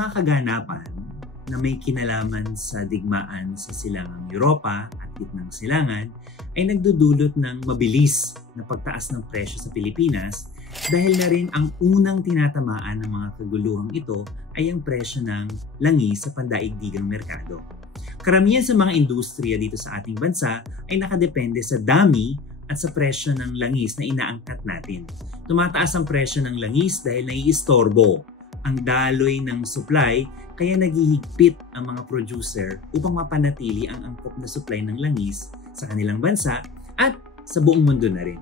mga kaganapan na may kinalaman sa digmaan sa silangang Europa at gitnang silangan ay nagdudulot ng mabilis na pagtaas ng presyo sa Pilipinas dahil na rin ang unang tinatamaan ng mga kaguluhang ito ay ang presyo ng langis sa pandaigdigang merkado. Karamihan sa mga industriya dito sa ating bansa ay nakadepende sa dami at sa presyo ng langis na inaangkat natin. Tumataas ang presyo ng langis dahil naiistorbo ang daloy ng supply kaya naghihigpit ang mga producer upang mapanatili ang angkop na supply ng langis sa kanilang bansa at sa buong mundo na rin.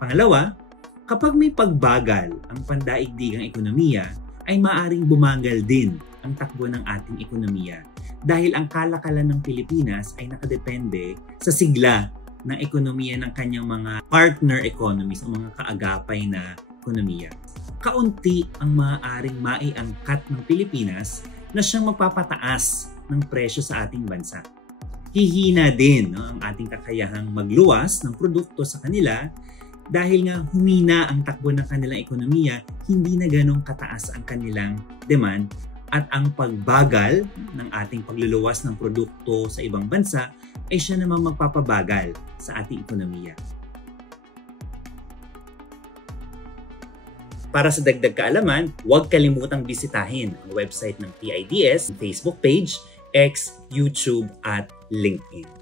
Pangalawa, kapag may pagbagal ang pandaigdigang ekonomiya, ay maaring bumagal din ang takbo ng ating ekonomiya dahil ang kalakalan ng Pilipinas ay nakadepende sa sigla ng ekonomiya ng kanyang mga partner economies o mga kaagapay na ekonomiya. Kaunti ang maaaring maiangkat ng Pilipinas na siyang magpapataas ng presyo sa ating bansa. Hihina din ang ating kakayahang magluwas ng produkto sa kanila dahil nga humina ang takbo ng kanilang ekonomiya, hindi na ganong kataas ang kanilang demand at ang pagbagal ng ating pagluluwas ng produkto sa ibang bansa ay siya namang magpapabagal sa ating ekonomiya. Para sa dagdag kaalaman, huwag kalimutang bisitahin ang website ng PIDS, Facebook page, X, YouTube at LinkedIn.